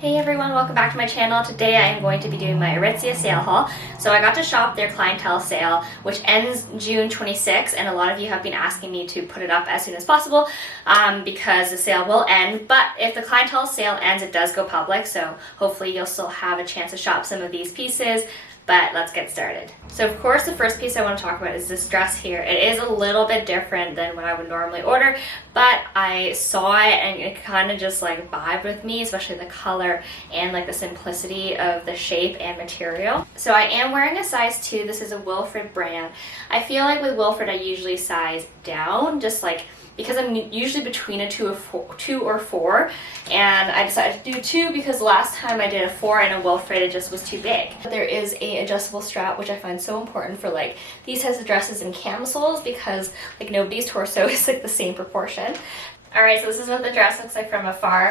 Hey everyone, welcome back to my channel. Today I am going to be doing my Aritzia Sale haul. So I got to shop their clientele sale, which ends June 26th, and a lot of you have been asking me to put it up as soon as possible because the sale will end. But if the clientele sale ends, it does go public, so hopefully you'll still have a chance to shop some of these pieces. But let's get started. So of course the first piece I want to talk about is this dress here. It is a little bit different than what I would normally order, but I saw it and it kind of just like vibed with me, especially the color and like the simplicity of the shape and material. So I am wearing a size 2. This is a Wilfred brand. I feel like with Wilfred I usually size down, just like because I'm usually between a 2 or 4, and I decided to do 2 because last time I did a 4 and a Wilfred it just was too big. There is a adjustable strap, which I find so important for like these types of dresses and camisoles because like nobody's torso is like the same proportion. Alright, so this is what the dress looks like from afar.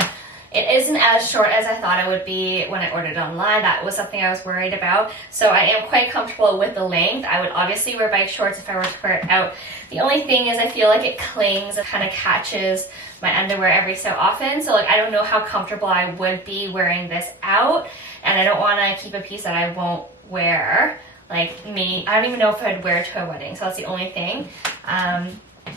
It isn't as short as I thought it would be when I ordered it online. That was something I was worried about. So I am quite comfortable with the length. I would obviously wear bike shorts if I were to wear it out. The only thing is I feel like it clings, it kind of catches my underwear every so often. So like I don't know how comfortable I would be wearing this out, and I don't want to keep a piece that I won't wear. Like me, I don't even know if I'd wear it to a wedding, so that's the only thing.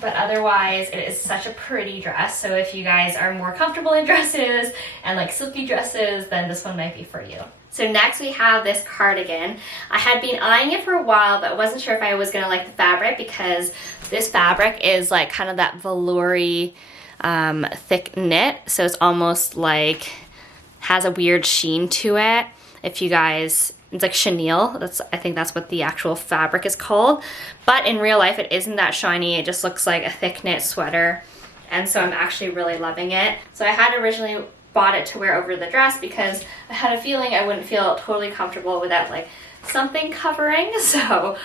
But otherwise it is such a pretty dress, so if you guys are more comfortable in dresses and like silky dresses, then this one might be for you. So next we have this cardigan. I had been eyeing it for a while, but I wasn't sure if I was gonna like the fabric because this fabric is like kind of that velour-y thick knit, so it's almost like has a weird sheen to it. If you guys, it's like chenille. I think that's what the actual fabric is called. But in real life, it isn't that shiny. It just looks like a thick knit sweater. And so I'm actually really loving it. So I had originally bought it to wear over the dress because I had a feeling I wouldn't feel totally comfortable without like something covering. So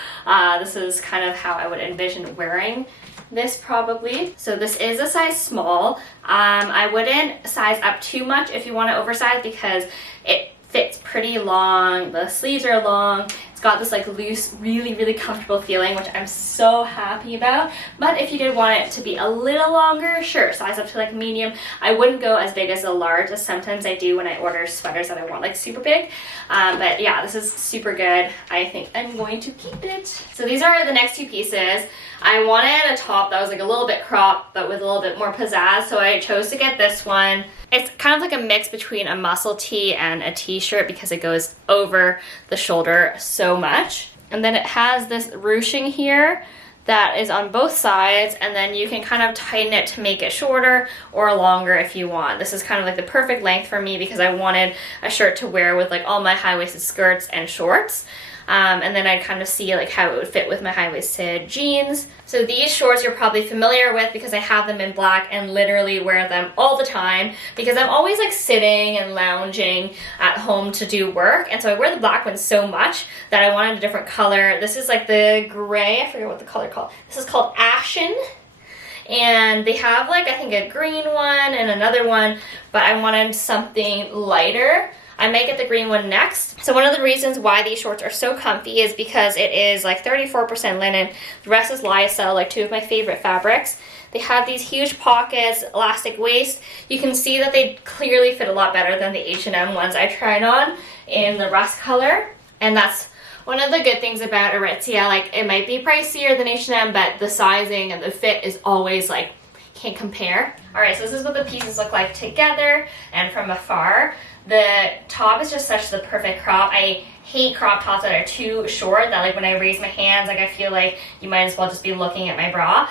this is kind of how I would envision wearing this probably. So this is a size small. I wouldn't size up too much if you want to oversize because it fits pretty long, the sleeves are long, it's got this like loose, really comfortable feeling, which I'm so happy about. But if you did want it to be a little longer, sure, size up to like medium. I wouldn't go as big as a large as sometimes I do when I order sweaters that I want like super big. But yeah, this is super good. I think I'm going to keep it. So these are the next 2 pieces. I wanted a top that was like a little bit cropped but with a little bit more pizzazz, so I chose to get this one. It's kind of like a mix between a muscle tee and a t-shirt because it goes over the shoulder so much. And then it has this ruching here that is on both sides, and then you can kind of tighten it to make it shorter or longer if you want. This is kind of like the perfect length for me because I wanted a shirt to wear with like all my high-waisted skirts and shorts. And then I'd kind of see like how it would fit with my high-waisted jeans. So these shorts you're probably familiar with because I have them in black and literally wear them all the time because I'm always like sitting and lounging at home to do work, and so I wear the black ones so much that I wanted a different color. This is like the gray, I forget what the color called. This is called Ashen. And they have like I think a green one and another one, but I wanted something lighter. I may get the green one next. So one of the reasons why these shorts are so comfy is because it is like 34% linen. The rest is lyocell, like 2 of my favorite fabrics. They have these huge pockets, elastic waist. You can see that they clearly fit a lot better than the H&M ones I tried on in the rust color. And that's one of the good things about Aritzia. Like it might be pricier than H&M, but the sizing and the fit is always like, can't compare. Alright, so this is what the pieces look like together and from afar. The top is just such the perfect crop. I hate crop tops that are too short, that like when I raise my hands, like I feel like you might as well just be looking at my bra.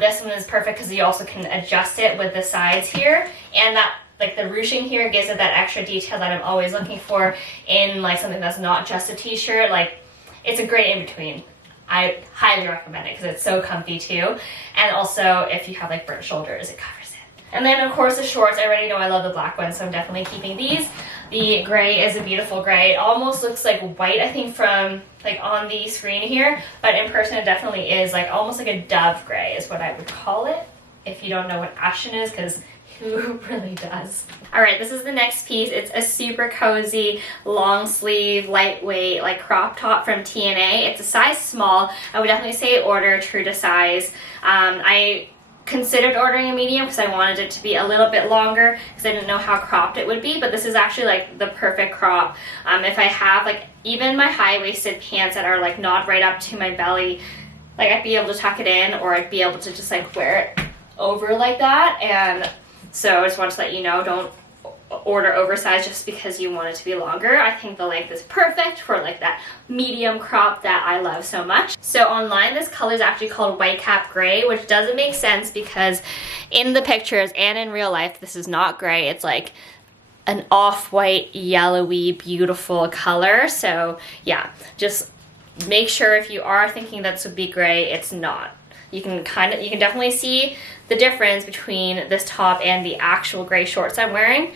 This one is perfect because you also can adjust it with the sides here, and that like the ruching here gives it that extra detail that I'm always looking for in like something that's not just a t-shirt. Like it's a great in-between. I highly recommend it because it's so comfy too, and also if you have like burnt shoulders, it covers it. And then of course the shorts, I already know I love the black ones, so I'm definitely keeping these. The gray is a beautiful gray. It almost looks like white, I think, from like on the screen here, but in person it definitely is like almost like a dove gray is what I would call it, if you don't know what ashen is, because who really does? Alright, this is the next piece. It's a super cozy, long sleeve, lightweight, like crop top from TNA. It's a size small. I would definitely say order true to size. I considered ordering a medium because I wanted it to be a little bit longer because I didn't know how cropped it would be, but this is actually like the perfect crop. If I have like even my high-waisted pants that are like not right up to my belly, like I'd be able to tuck it in, or I'd be able to just like wear it over like that. And so I just wanted to let you know, don't order oversized just because you want it to be longer. I think the length is perfect for like that medium crop that I love so much. So online, this color is actually called White Cap Gray, which doesn't make sense because in the pictures and in real life, this is not gray. It's like an off-white, yellowy, beautiful color. So yeah, just make sure if you are thinking this would be gray, it's not. You can definitely see the difference between this top and the actual gray shorts I'm wearing.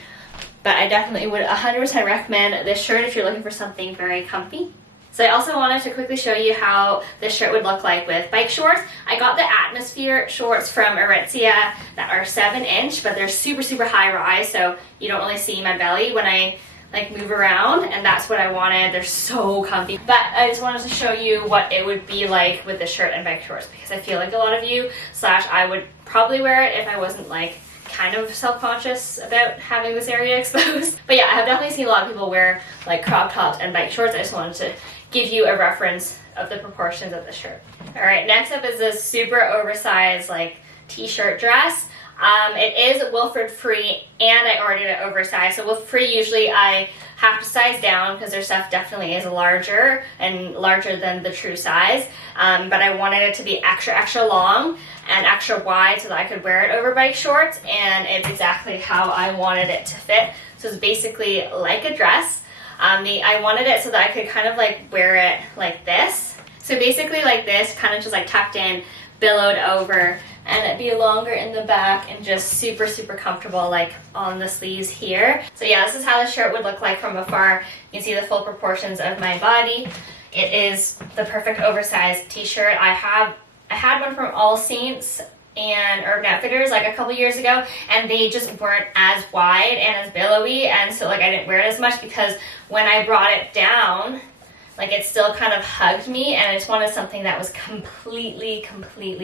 But I definitely would 100% recommend this shirt if you're looking for something very comfy. So I also wanted to quickly show you how this shirt would look like with bike shorts. I got the Atmosphere shorts from Aritzia that are 7-inch, but they're super, super high rise, so you don't really see my belly when I like move around, and that's what I wanted. They're so comfy. But I just wanted to show you what it would be like with this shirt and bike shorts, because I feel like a lot of you, I would probably wear it if I wasn't like kind of self-conscious about having this area exposed. But yeah, I have definitely seen a lot of people wear like crop tops and bike shorts. I just wanted to give you a reference of the proportions of the shirt. All right, next up is this super oversized like t-shirt dress. It is Wilford free, and I ordered it oversized. So Wilford free, usually I have to size down because their stuff definitely is larger and larger than the true size. But I wanted it to be extra, extra long and extra wide so that I could wear it over bike shorts, and it's exactly how I wanted it to fit. So it's basically like a dress. I wanted it so that I could kind of like wear it like this. So basically like this, kind of just like tucked in, billowed over, and it'd be longer in the back and just super, super comfortable like on the sleeves here. So yeah, this is how the shirt would look like from afar. You can see the full proportions of my body. It is the perfect oversized t-shirt. I had one from All Saints and Urban Outfitters like a couple years ago, and they just weren't as wide and as billowy, and so like I didn't wear it as much because when I brought it down, like it still kind of hugged me, and I just wanted something that was completely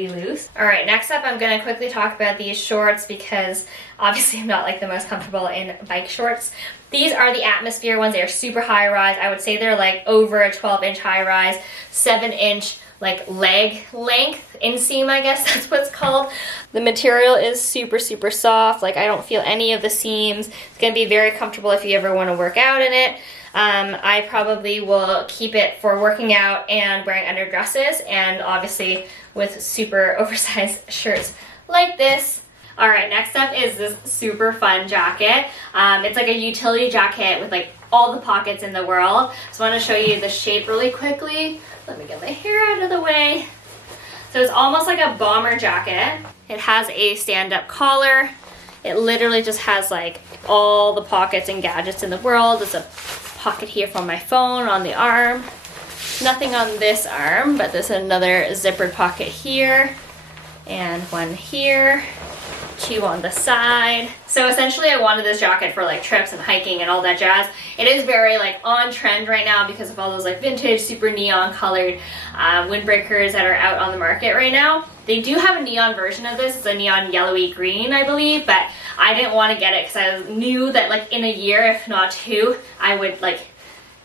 loose. All right, next up I'm gonna quickly talk about these shorts because obviously I'm not like the most comfortable in bike shorts. These are the Atmosphere ones. They are super high rise. I would say they're like over a 12-inch high rise, 7-inch like leg length inseam, I guess that's what it's called. The material is super, super soft. Like I don't feel any of the seams. It's gonna be very comfortable if you ever want to work out in it. I probably will keep it for working out and wearing under dresses, and obviously with super oversized shirts like this. All right, next up is this super fun jacket. It's like a utility jacket with like all the pockets in the world. So I want to show you the shape really quickly. Let me get my hair out of the way. So it's almost like a bomber jacket. It has a stand-up collar. It literally just has like all the pockets and gadgets in the world. There's a pocket here for my phone on the arm. Nothing on this arm, but there's another zippered pocket here and one here. 2 on the side. So essentially I wanted this jacket for like trips and hiking and all that jazz. It is very like on trend right now because of all those like vintage, super neon colored windbreakers that are out on the market right now. They do have a neon version of this. It's a neon yellowy green, I believe, but I didn't want to get it because I knew that like in a year, if not 2, I would like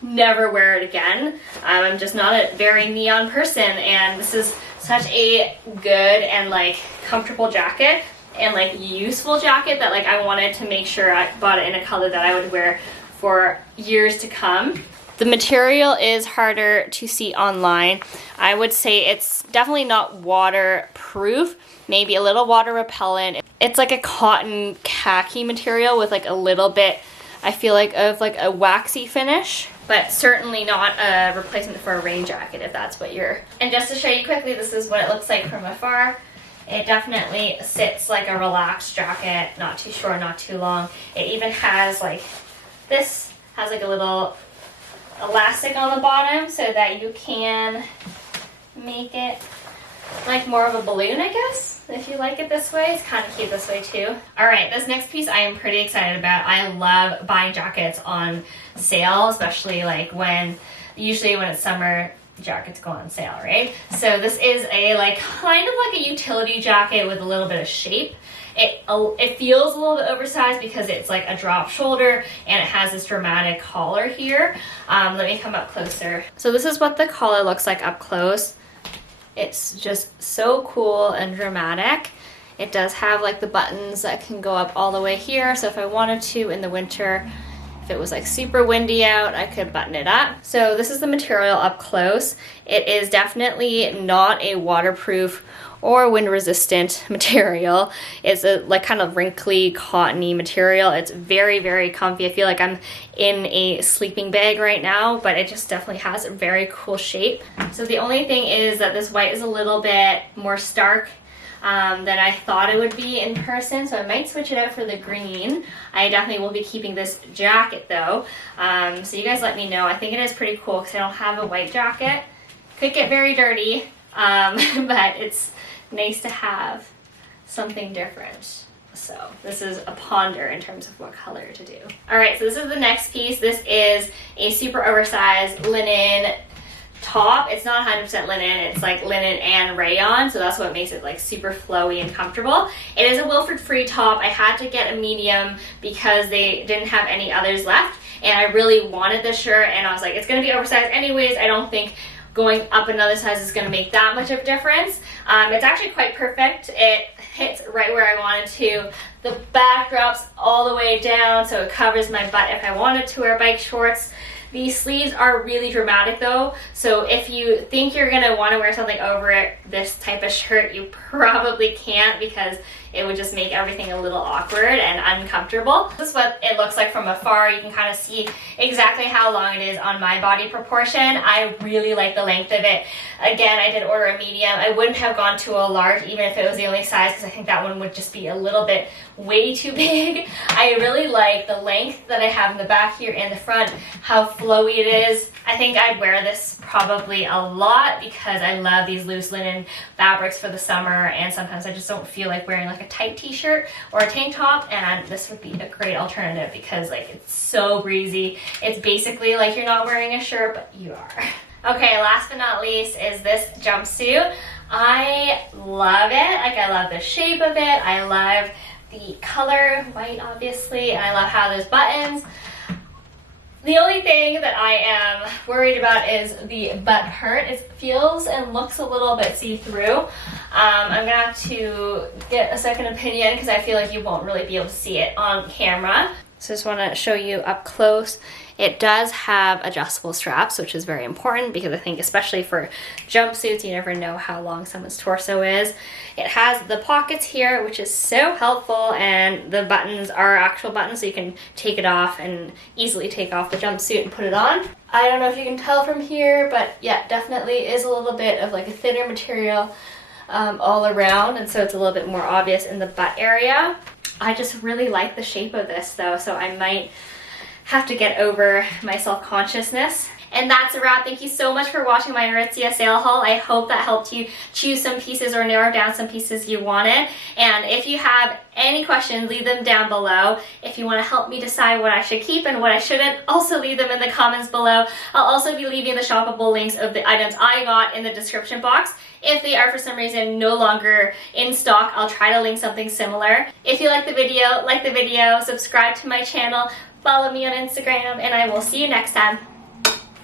never wear it again. I'm just not a very neon person, and this is such a good and like comfortable jacket and like useful jacket that like I wanted to make sure I bought it in a color that I would wear for years to come. The material is harder to see online. I would say it's definitely not waterproof, maybe a little water repellent. It's like a cotton khaki material with like a little bit, I feel like, of like a waxy finish, but certainly not a replacement for a rain jacket if that's what you're. And just to show you quickly, this is what it looks like from afar. It definitely sits like a relaxed jacket, not too short, not too long. It even has like, this has like a little elastic on the bottom so that you can make it like more of a balloon, I guess, if you like it this way. It's kind of cute this way too. All right, this next piece I am pretty excited about. I love buying jackets on sale, especially like usually when it's summer, jackets go on sale, right? So this is a kind of like a utility jacket with a little bit of shape. It feels a little bit oversized because it's like a drop shoulder and it has this dramatic collar here. Let me come up closer. So this is what the collar looks like up close. It's just so cool and dramatic. It does have like the buttons that can go up all the way here. So if I wanted to in the winter, if it was like super windy out, I could button it up. So this is the material up close. It is definitely not a waterproof or wind resistant material. It's a like kind of wrinkly, cottony material. It's very, very comfy. I feel like I'm in a sleeping bag right now, but it just definitely has a very cool shape. So the only thing is that this white is a little bit more stark than I thought it would be in person, so I might switch it out for the green. I definitely will be keeping this jacket though, so you guys let me know. I think it is pretty cool because I don't have a white jacket. Could get very dirty, but it's nice to have something different. So this is a ponder in terms of what color to do. All right, so this is the next piece. This is a super oversized linen top. It's not 100% linen, it's like linen and rayon, so that's what makes it like super flowy and comfortable. It is a Wilford Free top. I had to get a medium because they didn't have any others left, and I really wanted this shirt, and I was like, it's gonna be oversized anyways. I don't think going up another size is gonna make that much of a difference. It's actually quite perfect. It hits right where I wanted to. The back drops all the way down, so it covers my butt if I wanted to wear bike shorts. These sleeves are really dramatic though, so if you think you're gonna wanna wear something over this type of shirt, you probably can't because it would just make everything a little awkward and uncomfortable. This is what it looks like from afar. You can kind of see exactly how long it is on my body proportion. I really like the length of it. Again, I did order a medium. I wouldn't have gone to a large even if it was the only size because I think that one would just be a little bit way too big. I really like the length that I have in the back here and the front, how flowy it is. I think I'd wear this probably a lot because I love these loose linen fabrics for the summer, and sometimes I just don't feel like wearing like a tight t-shirt or a tank top, and this would be a great alternative because like it's so breezy. It's basically like you're not wearing a shirt, but you are. Okay, last but not least is this jumpsuit. I love it. Like, I love the shape of it. I love the color, white obviously, and I love how there's buttons. The only thing that I am worried about is the butt hurt. It feels and looks a little bit see-through. I'm gonna have to get a second opinion because I feel like you won't really be able to see it on camera. So I just want to show you up close. It does have adjustable straps, which is very important because I think especially for jumpsuits, you never know how long someone's torso is. It has the pockets here, which is so helpful, and the buttons are actual buttons, so you can take it off and easily take off the jumpsuit and put it on. I don't know if you can tell from here, but yeah, definitely is a little bit of like a thinner material all around, and so it's a little bit more obvious in the butt area. I just really like the shape of this though, so I might have to get over my self-consciousness. And that's a wrap. Thank you so much for watching my Aritzia sale haul. I hope that helped you choose some pieces or narrow down some pieces you wanted. And if you have any questions, leave them down below. If you want to help me decide what I should keep and what I shouldn't, also leave them in the comments below. I'll also be leaving the shoppable links of the items I got in the description box. If they are for some reason no longer in stock, I'll try to link something similar. If you like the video, subscribe to my channel, follow me on Instagram, and I will see you next time.